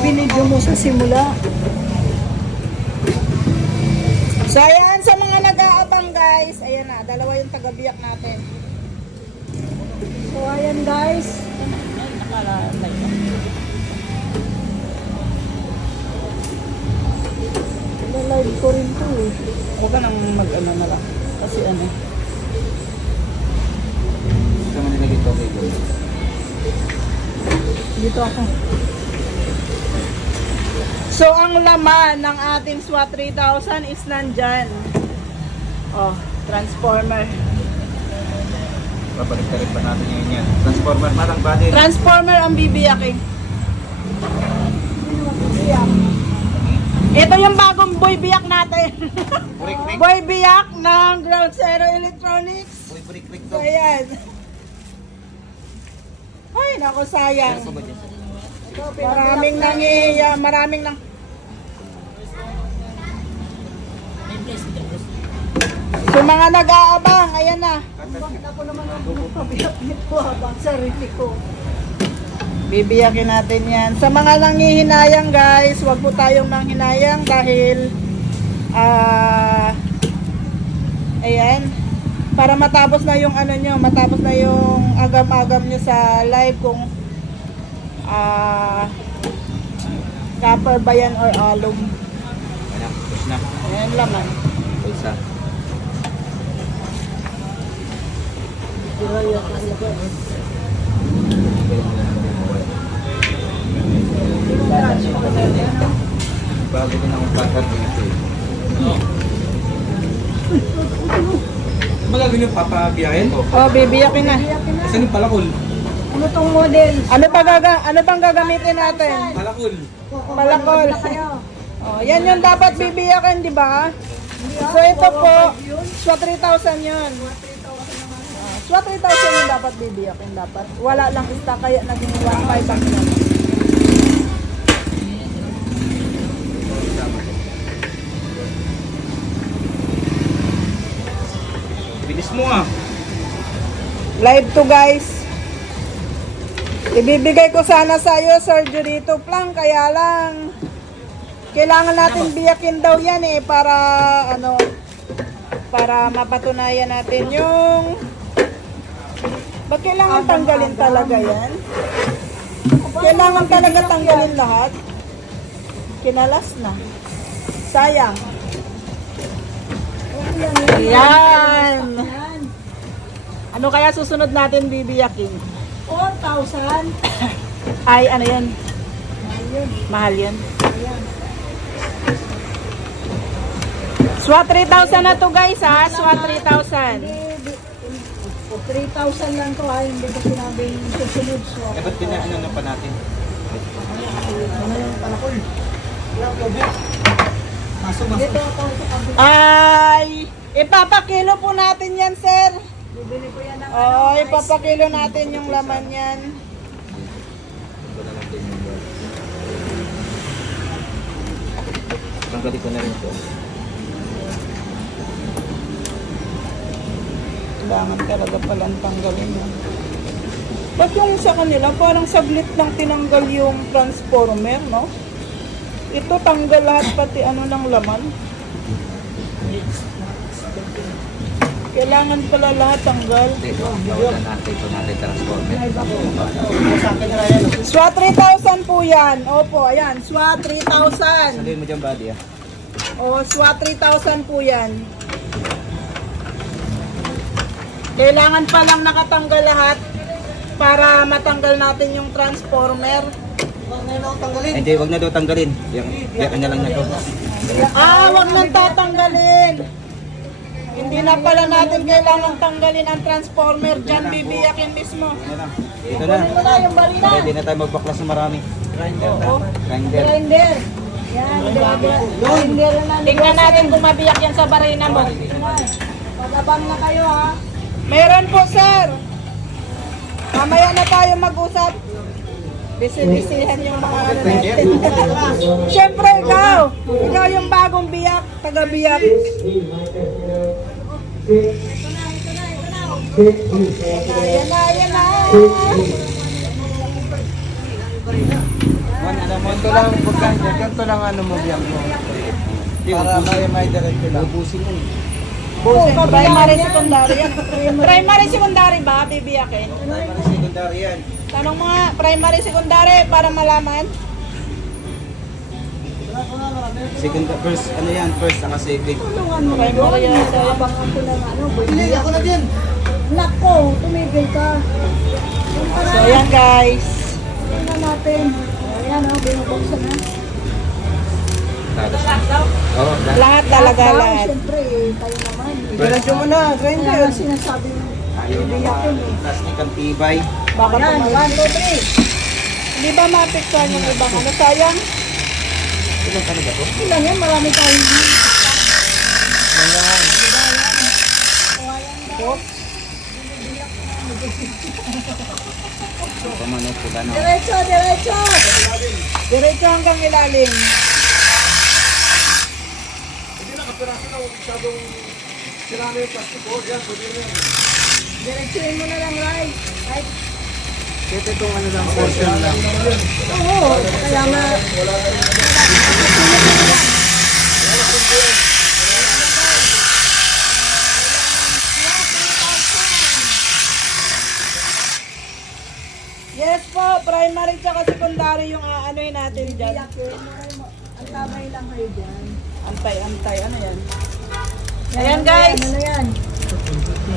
binidyo mo sa simula. So ayan, sa mga nag-aabang guys, ayan na, dalawa yung taga-biyak natin. So ayan guys. Nakalalay na. Live ko rin to eh. Huwag ka nang mag-ano na lang. Kasi ano eh. Ito man nilagay ito kay Gold. Dito ako. So, ang laman ng ating SWAT 3000 is nandyan. Oh, transformer. Babalik ka rin pa natin ngayon yan. Transformer, parang body. Transformer ang bibiyakin. Ito yung bagong boy biyak natin. Burik-burik. Boy biyak ng Ground Zero Electronics. Burik-burik So, to. ayan. Ay, naku, sayang. Ano ba dyan? Maraming nangihiya, maraming nang... So mga nag-aabang, ayan na. Ako naman ang pabiyak nito habang sarili ko. Bibiyakin natin yan. Sa mga nangihinayang guys, wag po tayong manghinayang dahil ayan, para matapos na yung ano nyo, matapos na yung agam-agam nyo sa live kung copper ba yan or alum. Ayan, push na. Ayan laman. Pulsa. Bago ko na magpakar dito eh. Magagawin yung papabiyahin? Oh, bibiyakin na. Saan yung palakol? Ano tong model? Ano bang gagamitin natin? Palakol. Palakol. Oh, yan yung dapat bibiyakin, di ba? So ito po, SWAT 3000 yun. SWAT 3000 yung dapat bibiyakin dapat. Wala lang stock kaya naging 1.5 ang naman. Bilis mo ah. Live to guys. Ibibigay ko sana sa iyo Sir Jurito Plang, kaya lang kailangan natin biyakin daw yan eh para ano, para mapatunayan natin yung ba't kailangan tanggalin talaga yan? Kailangan talaga tanggalin lahat. Kinalas na. Sayang. Ayan. Ano kaya susunod natin bibiyakin? 4,000. Ay, ano yan? Mahal yan. SWAT 3,000 na to guys ha. SWAT 3,000. 3,000 lang to ha. Hindi ko sinabing susunod SWAT. Eh, ba't pinaanan pa natin? Ano yung palakol? Dito ako sa kabila. Ay, ipapakilo po natin yan, sir. Bibili ko yan ng Oo, ipapakilo natin yung laman yan. Ito na lang din yung board. Tanggalin ko na rin ito. Kailangan talaga palang tanggalin yan. Ba't yung sa kanila, parang saglit lang tinanggal yung transformer, no? Ito tanggal lahat pati ano ng laman. Kailangan pala lahat tanggal. Ito, bawalan natin ito natin transformer. SWAT 3,000 po yan. Opo, ayan. SWAT 3,000. Sabihin mo dyan, buddy ah. O, SWAT 3,000 po yan. Kailangan palang nakatanggal lahat para matanggal natin yung transformer. Hindi, wag na daw tanggalin. Yakin na lang na to. Wag nang tatanggalin. Hindi na pala natin kailangang tanggalin ang transformer. Diyan bibiyakin mismo. Ito na. Ito na yung barina. Pwede na tayo magbaklas ng marami. Oo. Grinder. grinder. Yan, grinder na. Tingnan natin kung mabiyak yan sa barina mo. Pag-abang na kayo ha. Meron po, sir. Mamaya na tayo mag-usap. Busy-busyhan yung mga ano natin. Siyempre, ikaw. Ikaw yung bagong biyak, taga-biyak. Ayan na, ayan na. Ganito lang, ganito lang ano mo biyak mo. Para may diretso lang. Ubusin mo eh. Busin, primary, secondary yan. Primary, secondary ba, bibiyakin? Primary, secondary yan. Tanong mga primary, secondary para malaman. Second, first, ano yan? First, saka second. Primary yan. Abang ako ng ano, Pili ako na din. Nako, tumigil ka. So, ayan guys. Tingnan natin. Ayan o, binubuksan na. Oo, Lahat talaga, lahat. Siyempre, tayo naman. Diretso mo na, grind Kaya nga sinasabi mo, ayaw naman. Plastic ang tibay. Baka ayan, tumayo. 1, 2, 3. Di ba mapiktuan yung ibang ano? Sayang. Ilan talaga to? Ilan yan, marami tayo. Pamanot ko ba no? Diretso, diretso. Diretso hanggang ilalim. Diretsuin mo na lang, right? Right. Ito itong ano lang, portion lang. Oo, kaya nga. Yes po, primary tsaka secondary yung aanoy natin dyan. Ang tamay lang kayo dyan. Antay. Ano yan? Ayan guys. Ano yan?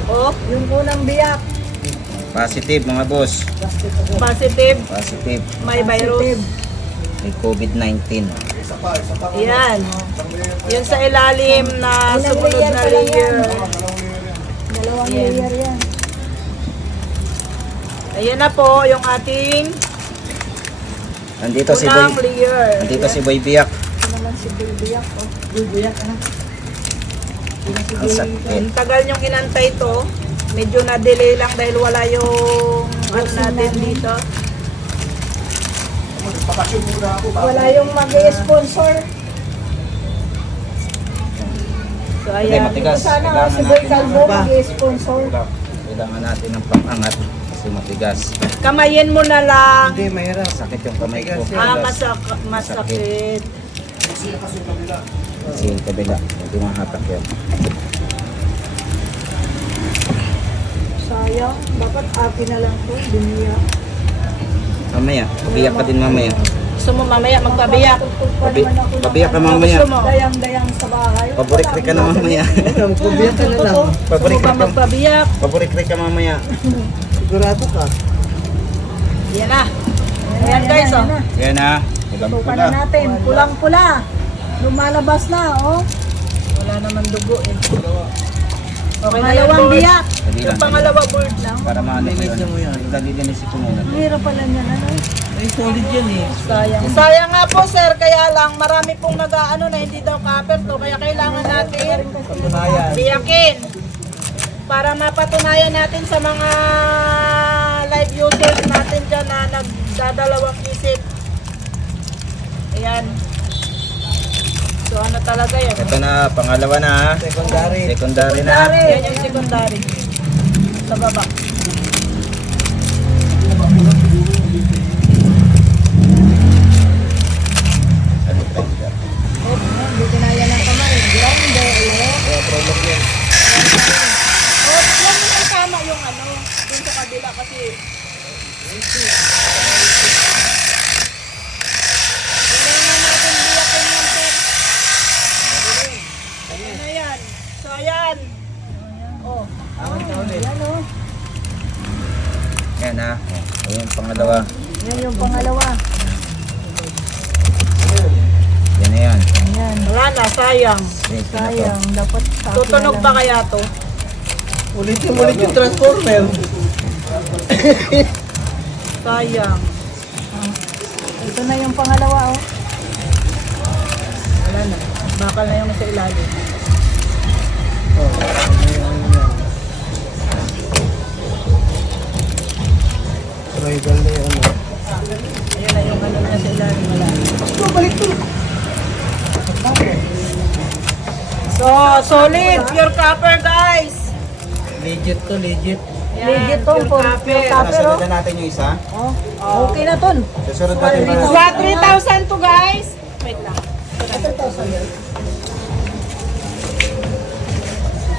Oh, Yung unang biyak. Positive mga boss. positive. Positive. May virus. May COVID-19. Ayan. Yun sa ilalim na Ilang sumunod layer na pa lang layer. Dalawang Yan. layer yan. Ayan na po yung ating Nandito si unang Boy. layer. Nandito si Boy Biyak. Ito naman si biyak. Oh. Biyak na. Ang sakit. Ang tagal yung inantay to. Medyo na-delay lang dahil wala yung ano natin dito. Wala yung mag-sponsor. So Hindi, ayan. matigas. Sana Kailangan si Boy natin Calvo mag-sponsor. Kailangan natin ng pang-angat kasi matigas. Kamayin mo na lang. Hindi, mahirap. Sakit yung kamay ko. Masakit. Kasi yung kabila. Hindi mahatak yan. Sayang. Dapat akin na lang to. Dumiya. Mamaya. Pabiyak ka din mamaya. Gusto mo mamaya magpabiyak? Pabiyak ka mamaya. Gusto mo? Dayang-dayang sa bahay. Paborikrik ka na mamaya. Magpabiyak ka na lang. Gusto mo ba Paborikrik ka. magpabiyak? Paborikrik ka mamaya. Sigurado ka. Yan na. Ayan guys oh. Yan na. Ilang Tukan pula. na natin. Pulang-pula. Lumalabas na, oh. Wala naman dugo eh. Okay na Dalawang yung biyak. Dali Yung lang. pangalawa bird lang. Para maano ko Linis mo yan. yun. Dali din si Kununan. Ang hirap pala niyan, ano? Ay, solid yan eh. Sayang. Sayang nga po sir, kaya lang marami pong nag-ano na hindi daw copper to. Kaya kailangan natin Patunayan. biyakin. Para mapatunayan natin sa mga live users natin dyan na nagdadalawang isip. Ayan. So ano talaga yan? Ito na, pangalawa na ha. Secondary. Secondary na. Yan yung secondary. Sa baba. Oh, hindi kinaya ng kamay. Grande, eh. Oh, yan yung tama yung ano. Dun sa kabila kasi. Kailangan natin biyakin yan, sir. Ayan na yan. So, ayan. Oh. Yan, oh. Yan ha. Ayan, pangalawa. Yan yung pangalawa. Yan na yan. Yan. Wala na, sayang. Okay, ito na to. Sayang. Dapat sa akin Tutunog na ba lang. kaya to? Ulit yung transformer. Sayang. Ito na yung pangalawa, oh. Wala na. Bakal na yung nasa ilalim. Rival na yung ano. Ayun na yung ano nasa ilalim. Wala. Balik to. So, solid. Pure copper, guys. Legit to, legit. Yan, Legit to, pure pure copper. copper. Nasunod na natin yung isa. Oh. Okay na, ton. Susunod natin Sa 3,000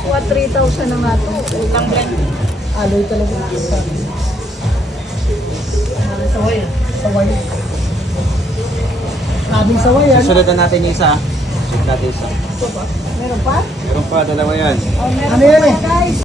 Kuha 3,000 na nga ito. Aloy talaga. Saway. Saway. Sabing saway yan. Susunod na natin yung isa. Susunod natin yung isa. Meron pa? Meron pa, dalawa yan. Ano yan eh? Guys.